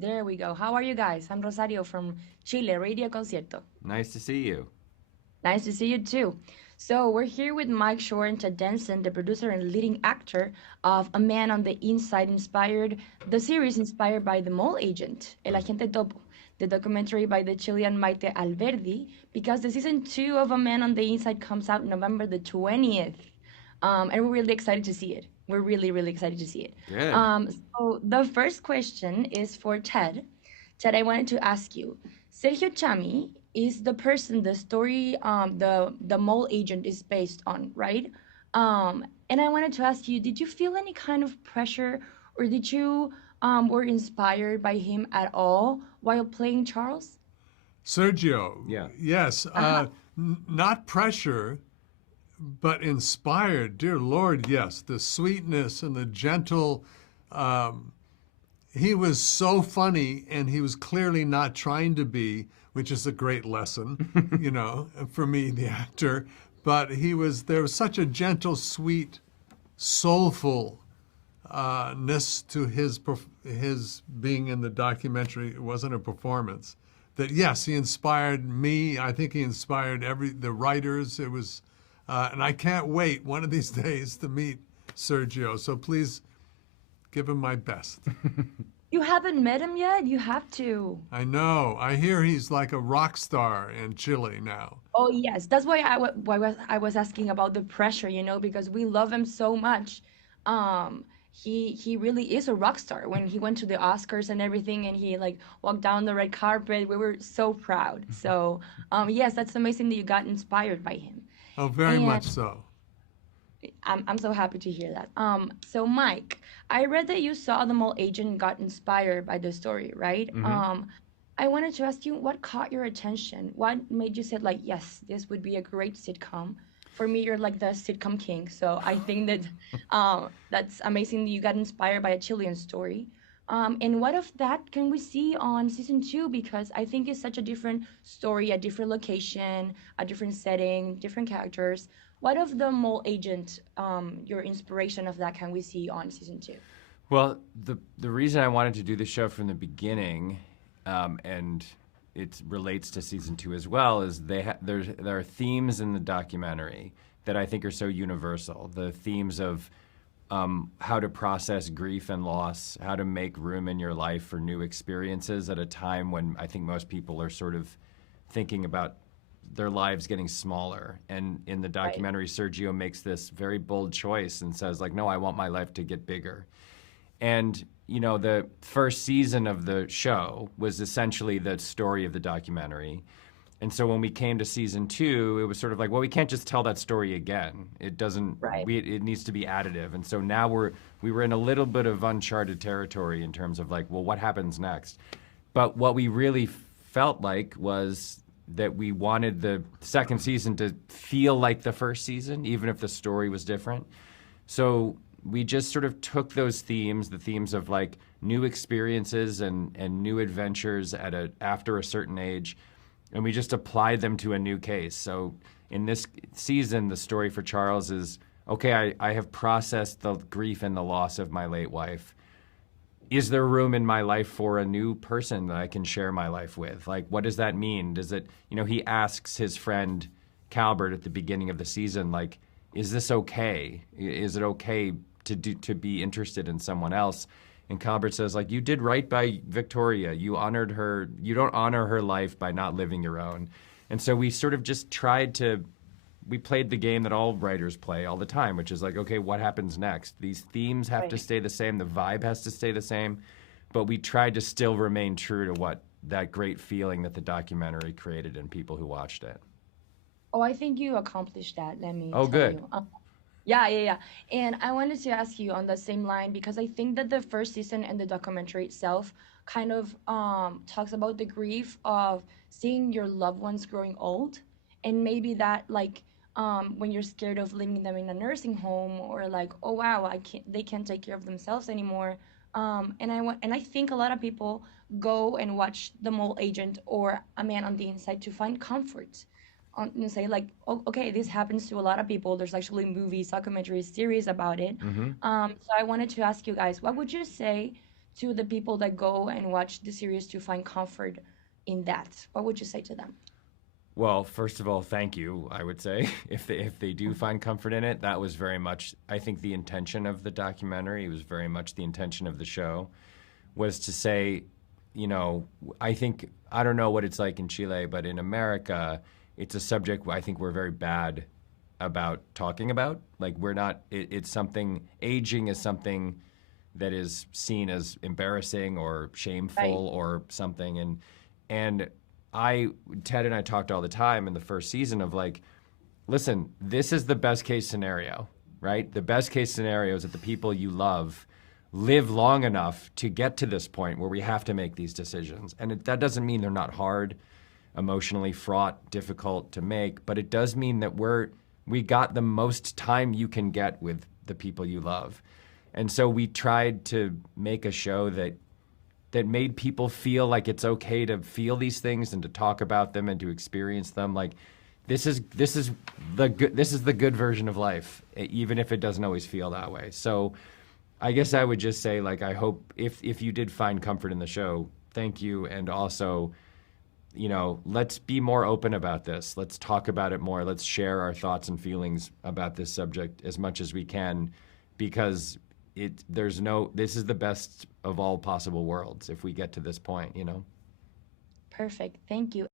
There we go. How are you guys? I'm Rosario from Chile, Radio Concierto. Nice to see you. Nice to see you too. So we're here with Mike Shore and Ted Denson, the producer and leading actor of A Man on the Inside, inspired the series inspired by the mole agent, El Mm. Agente Topo, the documentary by the Chilean Maite Alberdi, because the season two of A Man on the Inside comes out November the 20th. And we're really excited to see it. We're really, really excited to see it. Good. So the first question is for Ted. Ted, I wanted to ask you, Sergio Chami is the person the story, the mole agent is based on, right? And I wanted to ask you, did you feel any kind of pressure, or did you were inspired by him at all while playing Charles? Sergio, Yeah. yes, Uh-huh. not pressure, but inspired. Dear Lord, yes, the sweetness and the gentle. Um, he was so funny, and he was clearly not trying to be, which is a great lesson, for me, the actor. But there was such a gentle, sweet, soulful ness to his being in the documentary. It wasn't a performance. That yes, he inspired me. I think he inspired the writers. It was, and I can't wait one of these days to meet Sergio. So please give him my best. You haven't met him yet? You have to. I know. I hear he's like a rock star in Chile now. Oh yes, that's why I was asking about the pressure, because we love him so much. He really is a rock star. When he went to the Oscars and everything, and he like walked down the red carpet, we were so proud. So yes, that's amazing that you got inspired by him. Oh, very And much so. I'm so happy to hear that. So Mike, I read that you saw the mole agent got inspired by the story, right? Hmm. I wanted to ask you what caught your attention? What made you say like, yes, this would be a great sitcom? For me, you're like the sitcom king, so I think that that's amazing that you got inspired by a Chilean story. And what of that can we see on season two? Because I think it's such a different story, a different location, a different setting, different characters. What of the mole agent, your inspiration of that can we see on season two? Well, the reason I wanted to do the show from the beginning, and it relates to season two as well, is there are themes in the documentary that I think are so universal. The themes of how to process grief and loss, how to make room in your life for new experiences at a time when I think most people are sort of thinking about their lives getting smaller. And in the Right. documentary, Sergio makes this very bold choice and says, like, no, I want my life to get bigger. And, the first season of the show was essentially the story of the documentary. And so when we came to season two, it was sort of like, well, we can't just tell that story again. It doesn't. Right. It needs to be additive. And so now we were in a little bit of uncharted territory in terms of like, well, what happens next? But what we really felt like was that we wanted the second season to feel like the first season, even if the story was different. So we just sort of took those themes, the themes of like new experiences and new adventures after a certain age, and we just applied them to a new case. So in this season, the story for Charles is, okay, I have processed the grief and the loss of my late wife. Is there room in my life for a new person that I can share my life with? Like, what does that mean? Does it, he asks his friend Calbert at the beginning of the season, like, is this okay? Is it okay to be interested in someone else? And Calbert says, like, you did right by Victoria. You honored her. You don't honor her life by not living your own. And so we sort of just we played the game that all writers play all the time, which is like, okay, what happens next? These themes have to Right. stay the same. The vibe has to stay the same. But we tried to still remain true to what that great feeling that the documentary created in people who watched it. Oh, I think you accomplished that. Let me Oh, tell good. you. Yeah, yeah, yeah. And I wanted to ask you on the same line because I think that the first season and the documentary itself kind of talks about the grief of seeing your loved ones growing old, and maybe that like when you're scared of leaving them in a nursing home, or like, oh wow, they can't take care of themselves anymore. And I think a lot of people go and watch The Mole Agent or A Man on the Inside to find comfort on and say like, oh, okay, this happens to a lot of people. There's actually movies, documentaries, series about it. Hmm. So I wanted to ask you guys, what would you say to the people that go and watch the series to find comfort in that? What would you say to them? Well, first of all, thank you, I would say. If they do find comfort in it, that was very much, I think, the intention of the documentary. It was very much the intention of the show, was to say, I think, I don't know what it's like in Chile, but in America, it's a subject I think we're very bad about talking about. Like, we're not, it's something, aging is something that is seen as embarrassing or shameful Right. or something. And Ted and I talked all the time in the first season of like, listen, this is the best case scenario, right? The best case scenario is that the people you love live long enough to get to this point where we have to make these decisions. And that doesn't mean they're not hard, emotionally fraught, difficult to make, but it does mean that we got the most time you can get with the people you love. And so we tried to make a show that made people feel like it's okay to feel these things and to talk about them and to experience them. Like, this is the good version of life, even if it doesn't always feel that way. So I guess I would just say, like, I hope if you did find comfort in the show, thank you. And also, let's be more open about this. Let's talk about it more. Let's share our thoughts and feelings about this subject as much as we can, because this is the best of all possible worlds if we get to this point. Perfect. Thank you.